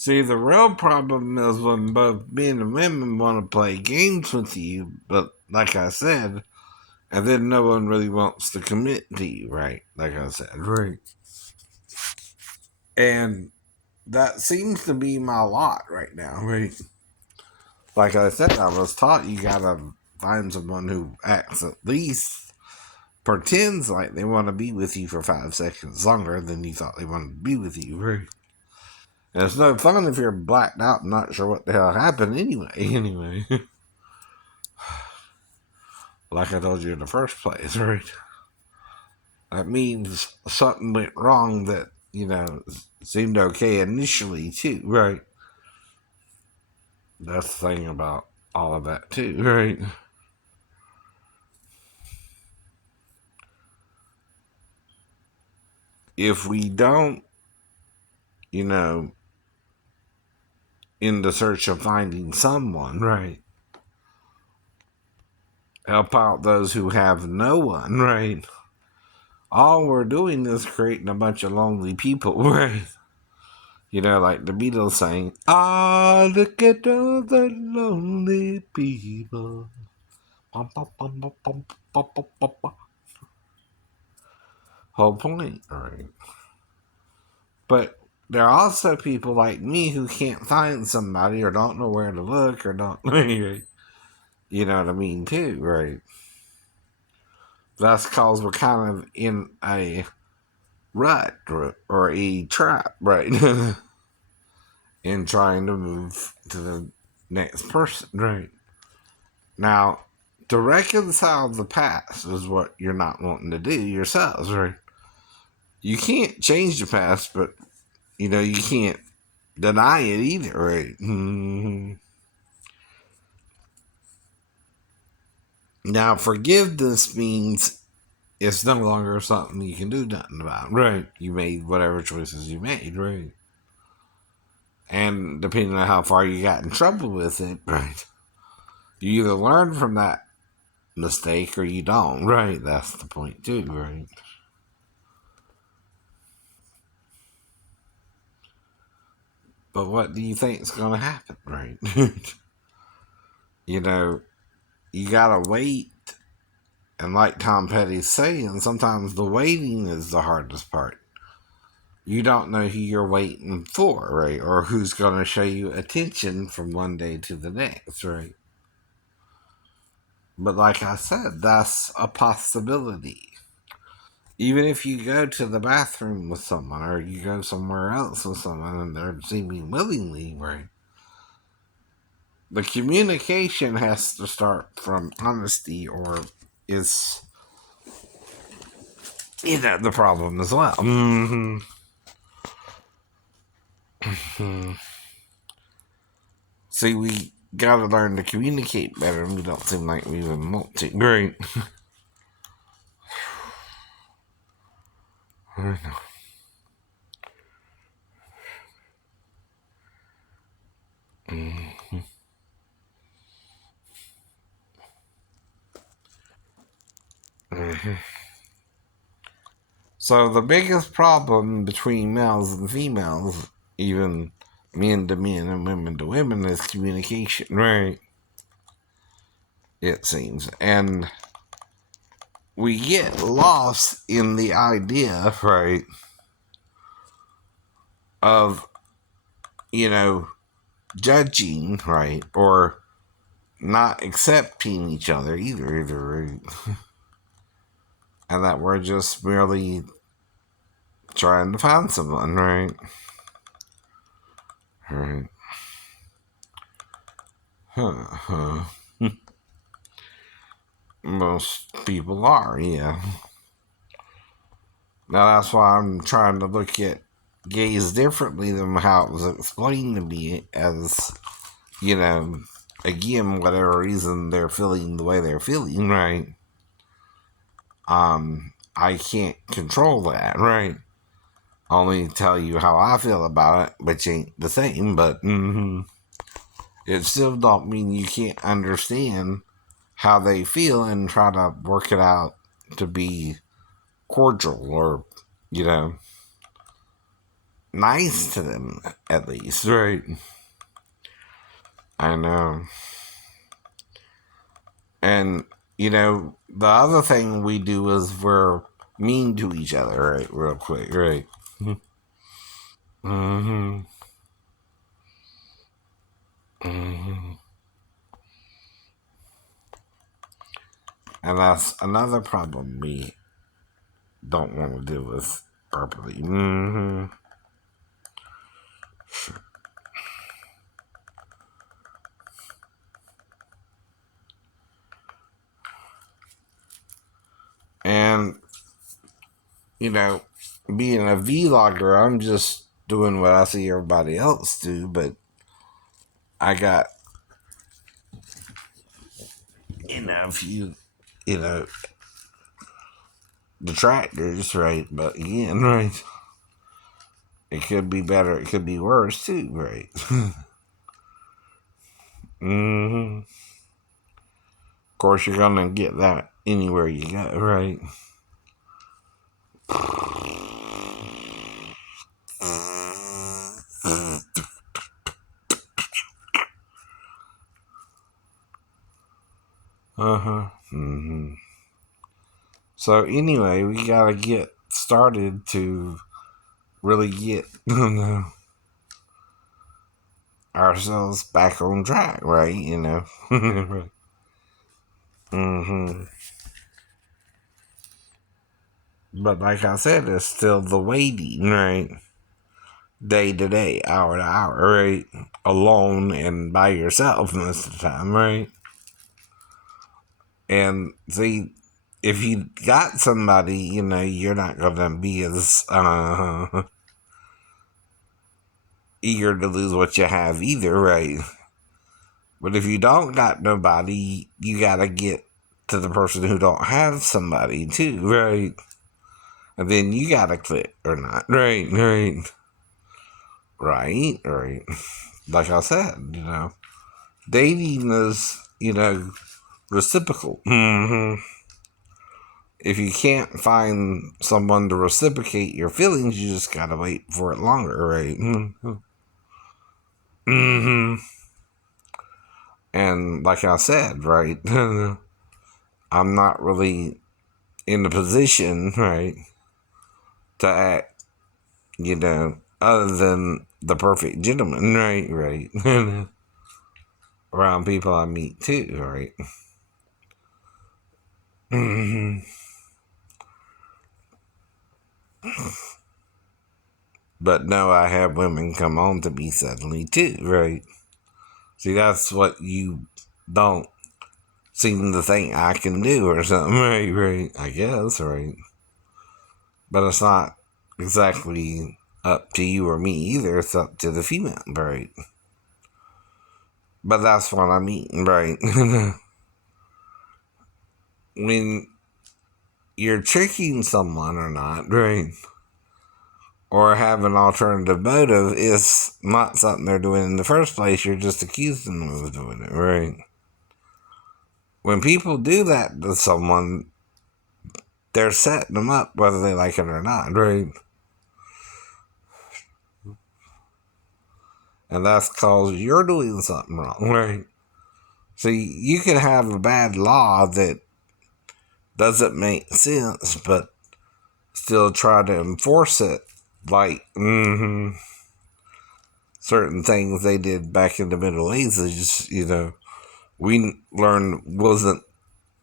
See, the real problem is when both men and women want to play games with you, but like I said, and then no one really wants to commit to you, right? Like I said, right? And that seems to be my lot right now, right? Like I said, I was taught you gotta find someone who acts at least pretends like they want to be with you for 5 seconds longer than you thought they wanted to be with you, right? And it's no fun if you're blacked out and not sure what the hell happened anyway. Anyway, like I told you in the first place, right? That means something went wrong that, seemed okay initially, too, right? That's the thing about all of that, too, right? If we don't, you know, in the search of finding someone, right? Help out those who have no one, right? All we're doing is creating a bunch of lonely people, right? Like the Beatles saying, "Ah, look at all the lonely people." Bum, bum, bum, bum, bum, bum, bum, bum, bum. Whole point, right? But there are also people like me who can't find somebody or don't know where to look or don't, you know what I mean, too, right? That's because we're kind of in a rut or a trap, right? In trying to move to the next person, right? Now, to reconcile the past is what you're not wanting to do yourselves, right? You can't change the past, but you can't deny it either, right? Now, forgiveness means it's no longer something you can do nothing about, right? You made whatever choices you made, right? And depending on how far you got in trouble with it, right? You either learn from that mistake or you don't, right? That's the point, too, right? But what do you think is going to happen, right? you know, you gotta wait. And like Tom Petty's saying, sometimes the waiting is the hardest part. You don't know who you're waiting for, right? Or who's going to show you attention from one day to the next, right? But like I said, that's a possibility. Even if you go to the bathroom with someone or you go somewhere else with someone and they're seeming willingly, right? The communication has to start from honesty or is, the problem as well. Mm-hmm. See, we gotta learn to communicate better, and we don't seem like we even want to. Great. So the biggest problem between males and females, even men to men and women to women, is communication, right? It seems. And we get lost in the idea, right, of, you know, judging, right, or not accepting each other either, right? And that we're just merely trying to find someone, right? Right. Huh. Most people are, yeah. Now that's why I'm trying to look at gays differently than how it was explained to me as, you know, again, whatever reason they're feeling the way they're feeling, right? I can't control that, right? Only tell you how I feel about it, which ain't the same, but it still don't mean you can't understand how they feel and try to work it out to be cordial or, you know, nice to them, at least, right? I know. And, the other thing we do is we're mean to each other, right? Real quick, right? Mm-hmm. Mm-hmm. And that's another problem we don't want to deal with properly. Mm-hmm. And, being a vlogger, I'm just doing what I see everybody else do, but I got, a few, you know, detractors, right? But again, right? It could be better, it could be worse too, right? Mm-hmm. Of course, you're gonna get that anywhere you go, right? Uh-huh. Mm-hmm. So anyway, we gotta get started to really get ourselves back on track, right? Right. Mm-hmm. But like I said, it's still the waiting, right? Day to day, hour to hour, right? Alone and by yourself most of the time, right? And see, if you got somebody, you're not gonna be as eager to lose what you have either, right? But if you don't got nobody, you gotta get to the person who don't have somebody too, right? And then you gotta click or not, right? Right. Like I said, dating is, reciprocal. Mm-hmm. If you can't find someone to reciprocate your feelings, you just gotta wait for it longer, right? Mm-hmm. Mm-hmm. And like I said, right, I'm not really in the position, right, to act, other than the perfect gentleman, right. Around people I meet too, right? Mm-hmm. But no, I have women come on to me suddenly too, right? See, that's what you don't seem to think I can do or something, right, I guess, right? But it's not exactly up to you or me either, it's up to the female, right? But that's what I mean, right? When you're tricking someone or not, right? Or have an alternative motive is not something they're doing in the first place, you're just accusing them of doing it, right? When people do that to someone, they're setting them up whether they like it or not, right? And that's because you're doing something wrong, right? See, you can have a bad law that doesn't make sense, but still try to enforce it, like certain things they did back in the Middle Ages, we learned wasn't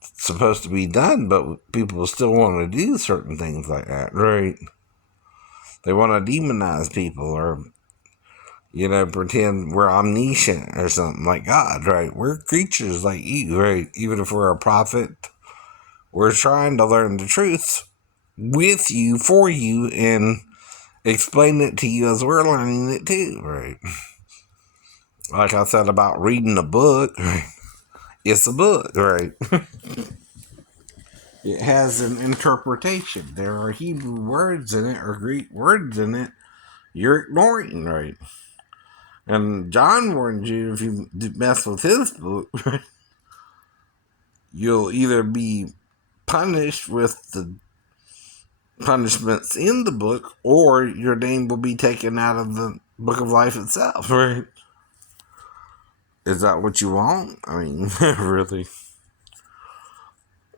supposed to be done, but people still want to do certain things like that, right? They want to demonize people or, pretend we're omniscient or something like God, right? We're creatures like you, right? Even if we're a prophet, we're trying to learn the truth with you, for you, and explain it to you as we're learning it too, right? Like I said about reading a book, right? It's a book, right? It has an interpretation. There are Hebrew words in it or Greek words in it you're ignoring, right? And John warned you if you mess with his book, you'll either be punished with the punishments in the book, or your name will be taken out of the book of life itself, right? Is that what you want? I mean, really.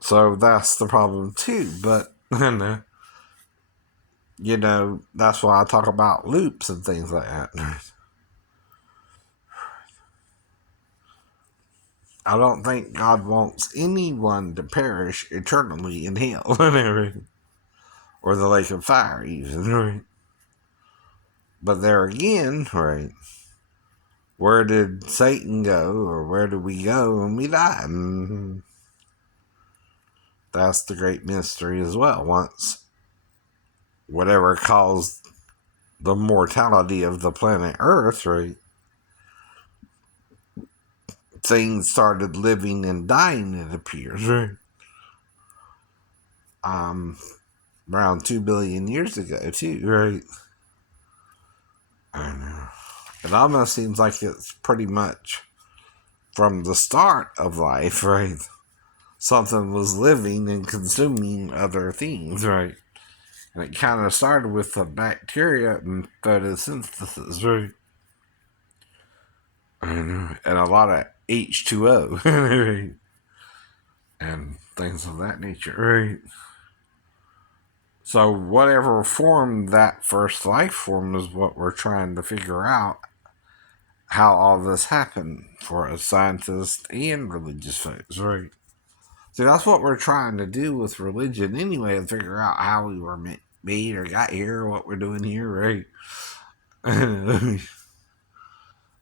So that's the problem too. But, that's why I talk about loops and things like that. I don't think God wants anyone to perish eternally in hell, or the lake of fire, even, right? But there again, right? Where did Satan go, or where did we go when we die? That's the great mystery as well. Once whatever caused the mortality of the planet Earth, right? Things started living and dying, it appears, right? Around 2 billion years ago, too, right? I know. It almost seems like it's pretty much from the start of life, right? Something was living and consuming other things, right? And it kind of started with the bacteria and photosynthesis, right? And a lot of H2O, right? And things of that nature, right? So whatever form that first life form is what we're trying to figure out how all this happened for us scientists and religious folks, right? See, that's what we're trying to do with religion anyway, and figure out how we were made or got here, or what we're doing here, right?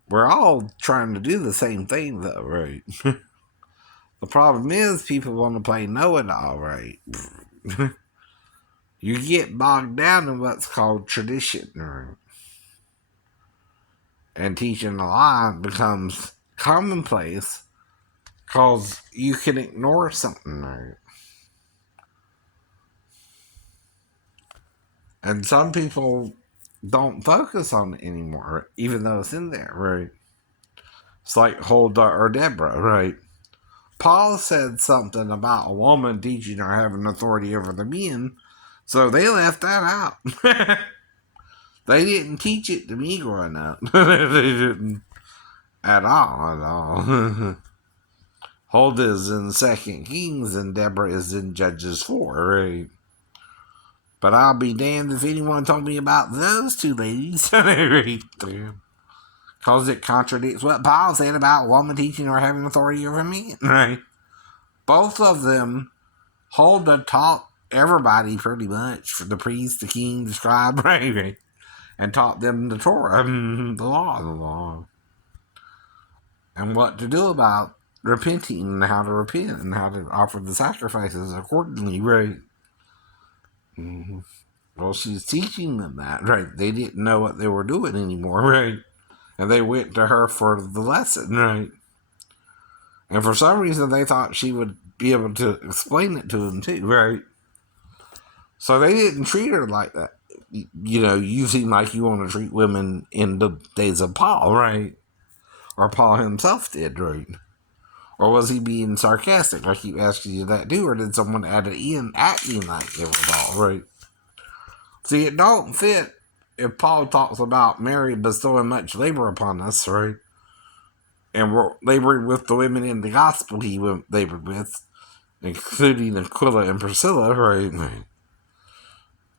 We're all trying to do the same thing, though, right? The problem is people want to play know-it-all, right? You get bogged down in what's called tradition, right? And teaching a lie becomes commonplace because you can ignore something, right? And some people don't focus on it anymore, even though it's in there, right? It's like Huldah or Deborah, right? Paul said something about a woman teaching or having authority over the men, so they left that out. They didn't teach it to me growing up. They didn't at all. Huldah is in 2 Kings and Deborah is in Judges 4, right? But I'll be damned if anyone told me about those two ladies. Because it contradicts what Paul said about woman teaching or having authority over men, right? Both of them Huldah taught everybody pretty much, for the priest, the king, the scribe, right? And taught them the Torah, the law, and what to do about repenting, and how to repent, and how to offer the sacrifices accordingly, right? Mm-hmm. Well, she's teaching them that, right? They didn't know what they were doing anymore, right? And they went to her for the lesson, right? And for some reason, they thought she would be able to explain it to them too, right? So they didn't treat her like that. You seem like you want to treat women in the days of Paul, right? Or Paul himself did, right? Or was he being sarcastic? I keep asking you that too. Or did someone add it in acting like it was Paul, right? See, it don't fit if Paul talks about Mary bestowing much labor upon us, right? And we're laboring with the women in the gospel he labored with, including Aquila and Priscilla, right?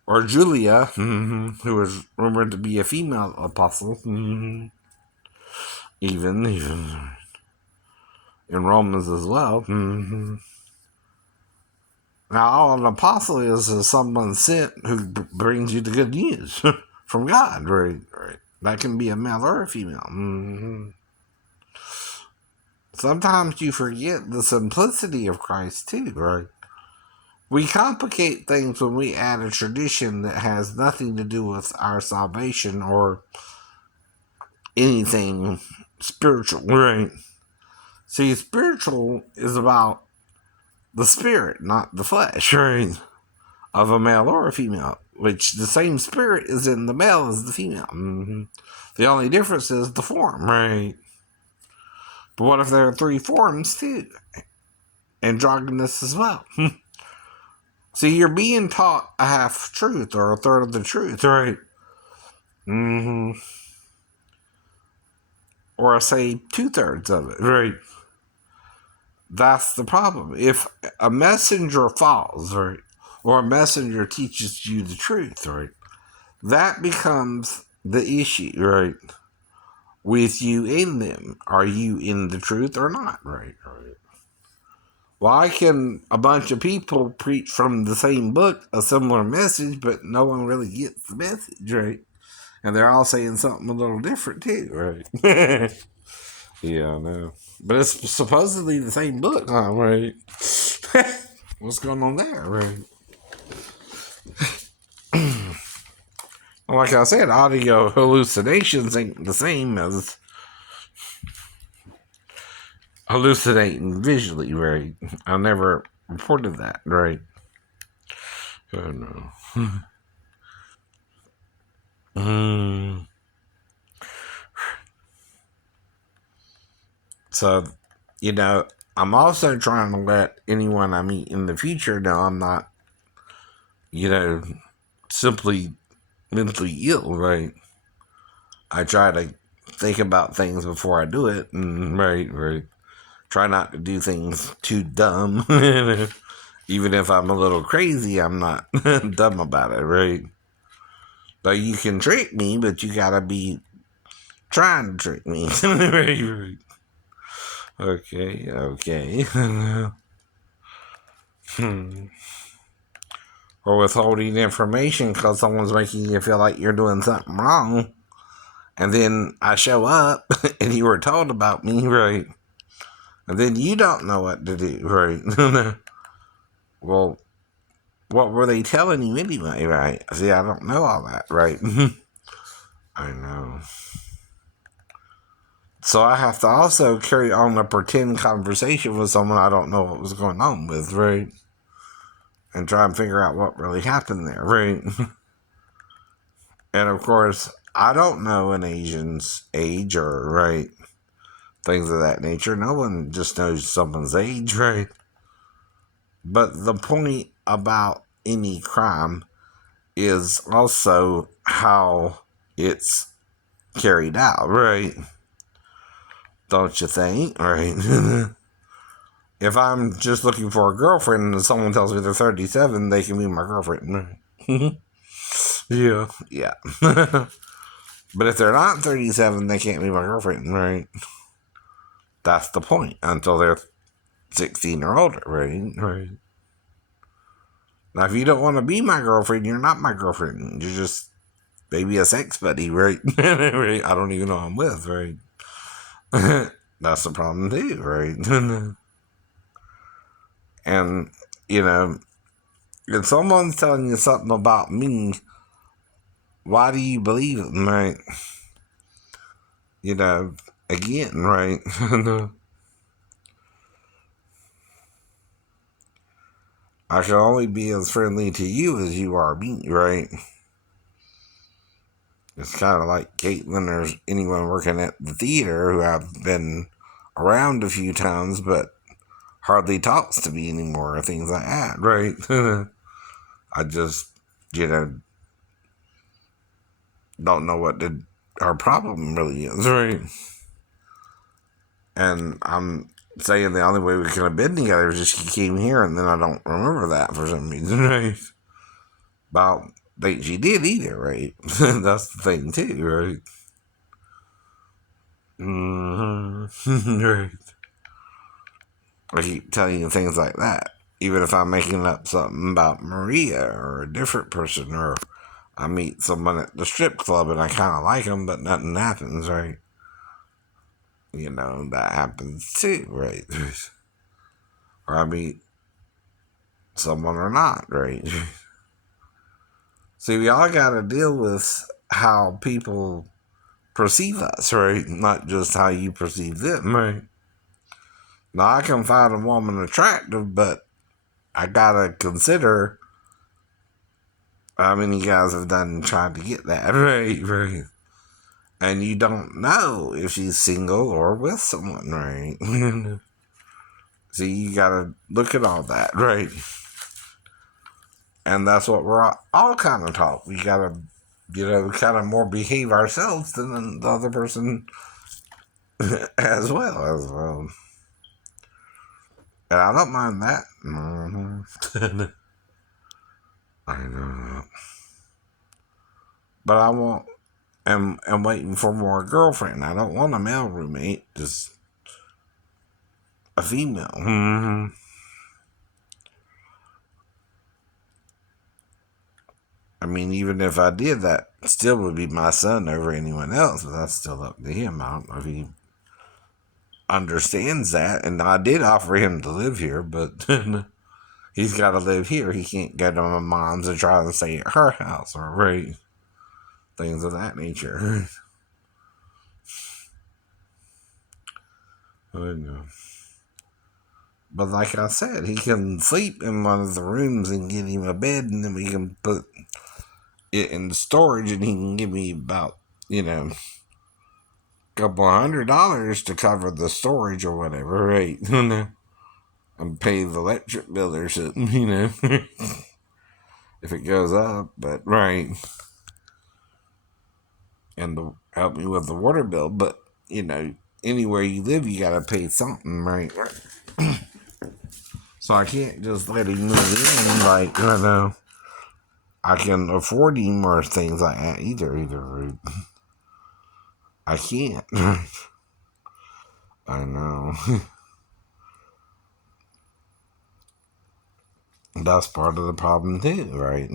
Or Julia, who was rumored to be a female apostle, even in Romans as well. Now, all an apostle is someone sent who brings you the good news from God, right? That can be a male or a female. Sometimes you forget the simplicity of Christ too, right? We complicate things when we add a tradition that has nothing to do with our salvation or anything spiritual, right? See, spiritual is about the spirit, not the flesh, right? Of a male or a female, which the same spirit is in the male as the female. The only difference is the form, right? But what if there are 3 forms too? Androgynous as well. See, you're being taught a half truth or a third of the truth, right? Mm-hmm. Or I say 2/3 of it, right? That's the problem. If a messenger falls, right, or a messenger teaches you the truth, right, that becomes the issue, right, with you in them. Are you in the truth or not, right? Right. Why can a bunch of people preach from the same book a similar message, but no one really gets the message, right? And they're all saying something a little different too, right? Yeah, I know. But it's supposedly the same book, huh, right? What's going on there, right? Like I said, audio hallucinations ain't the same as hallucinating visually, right? I never reported that, right? Oh, no. Mm. So, you know, I'm also trying to let anyone I meet in the future know I'm not, you know, simply mentally ill, right? I try to think about things before I do it, and right. Try not to do things too dumb. Even if I'm a little crazy, I'm not dumb about it, right? But you can trick me, but you gotta be trying to trick me. Right. Okay. Or withholding information because someone's making you feel like you're doing something wrong. And then I show up and you were told about me, right? And then you don't know what to do, right? Well, what were they telling you anyway, right? See, I don't know all that, right? I know. So I have to also carry on a pretend conversation with someone I don't know what was going on with, right? And try and figure out what really happened there, right? And of course, I don't know an Asian's age or, right, things of that nature. No one just knows someone's age, right? But the point about any crime is also how it's carried out, right? Don't you think, right? If I'm just looking for a girlfriend and someone tells me they're 37, they can be my girlfriend. Yeah. But if they're not 37, they can't be my girlfriend, right? That's the point until they're 16 or older, right? Right. Now, if you don't want to be my girlfriend, you're not my girlfriend. You're just maybe a sex buddy, right? Right? I don't even know who I'm with, right? That's the problem too, right? And, you know, if someone's telling you something about me, why do you believe it, right? You know, again, right? I can only be as friendly to you as you are me, right? It's kind of like Caitlin or anyone working at the theater who I've been around a few times, but hardly talks to me anymore or things like that, right? I just, you know, don't know what our problem really is, right? And I'm saying the only way we could have been together is just she came here, and then I don't remember that for some reason, right? About think she did either, right? That's the thing too, right? Mm-hmm. Right. I keep telling you things like that, even if I'm making up something about Maria or a different person, or I meet someone at the strip club and I kind of like them, but nothing happens, right? You know, that happens too, right? Or I meet someone or not, right? See, we all got to deal with how people perceive us, right? Not just how you perceive them, right? Now, I can find a woman attractive, but I gotta consider how many guys have done tried to get that, right? And you don't know if she's single or with someone, right? So you gotta look at all that, right? And that's what we're all kind of taught. We gotta, kind of more behave ourselves than the other person as well. And I don't mind that. Mm-hmm. I know. But I want, I'm waiting for more girlfriend. I don't want a male roommate, just a female. Mm-hmm. I mean, even if I did that, still would be my son over anyone else, but that's still up to him. I don't know if he understands that. And I did offer him to live here, but he's got to live here. He can't go to my mom's and try to stay at her house or right things of that nature. I know. But like I said, he can sleep in one of the rooms and get him a bed, and then we can put it in storage, and he can give me about, couple $100 to cover the storage or whatever, right? And pay the electric bill or something, if it goes up, but right. And to help me with the water bill, but anywhere you live, you gotta pay something, right? So I can't just let him move in, like, I can afford him or things like that either. I can't. I know. That's part of the problem too, right?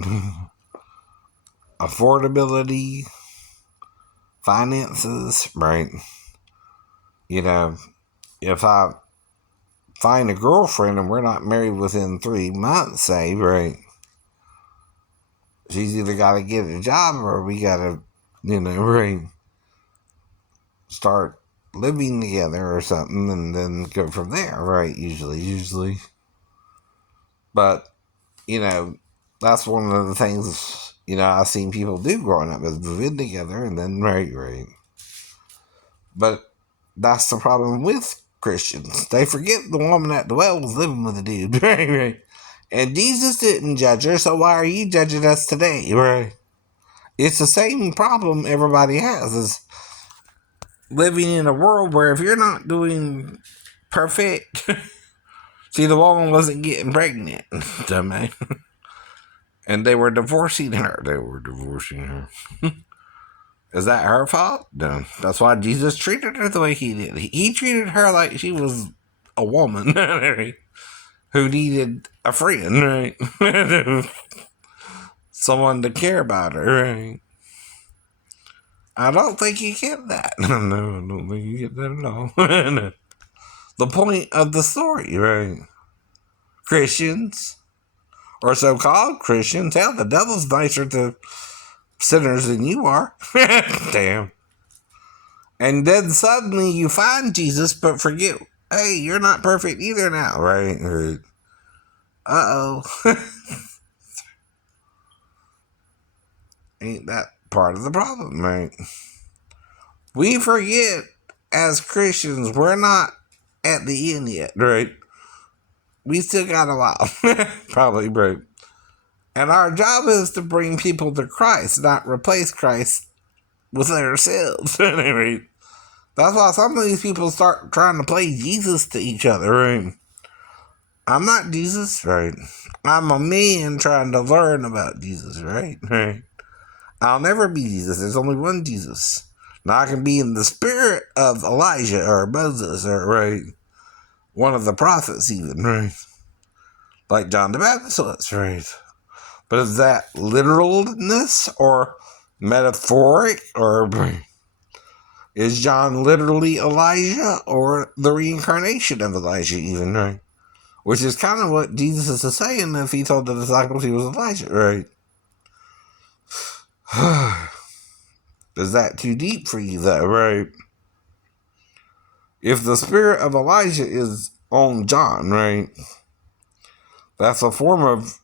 Affordability, finances, right? If I find a girlfriend and we're not married within 3 months, say, right? She's either got to get a job or we got to, right, start living together or something and then go from there, right? Usually. But, that's one of the things, I've seen people do growing up is move in together and then, right. But that's the problem with Christians. They forget the woman at the well was living with a dude, right. And Jesus didn't judge her, so why are you judging us today, right? It's the same problem everybody has, is living in a world where if you're not doing perfect, see, the woman wasn't getting pregnant, dumbass. And they were divorcing her. Is that her fault? No. That's why Jesus treated her the way he did. He treated her like she was a woman who needed a friend, right? Someone to care about her, right? I don't think you get that. No, I don't think you get that at all. The point of the story, right? Christians, or so-called Christians, hell, the devil's nicer to sinners than you are. Damn. And then suddenly you find Jesus, but forget, hey, you're not perfect either now, right? Uh-oh. Ain't that part of the problem, right? We forget as Christians, we're not at the end yet, right? We still got a while, probably, right? And our job is to bring people to Christ, not replace Christ with ourselves. Anyway, that's why some of these people start trying to play Jesus to each other, right? I'm not Jesus, right? I'm a man trying to learn about Jesus, right? I'll never be Jesus. There's only one Jesus. Now I can be in the spirit of Elijah or Moses or, right, one of the prophets even, right? Like John the Baptist was, right? But is that literalness or metaphoric, or is John literally Elijah or the reincarnation of Elijah even, right? Which is kind of what Jesus is saying if he told the disciples he was Elijah, right? Is that too deep for you though, right? If the spirit of Elijah is on John, right? That's a form of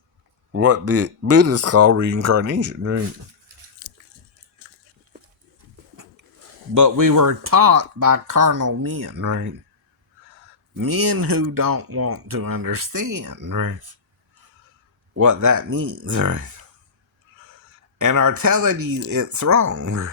what the Buddhists call reincarnation, right? But we were taught by carnal men, right? Men who don't want to understand, right? what that means, right? And are telling you it's wrong.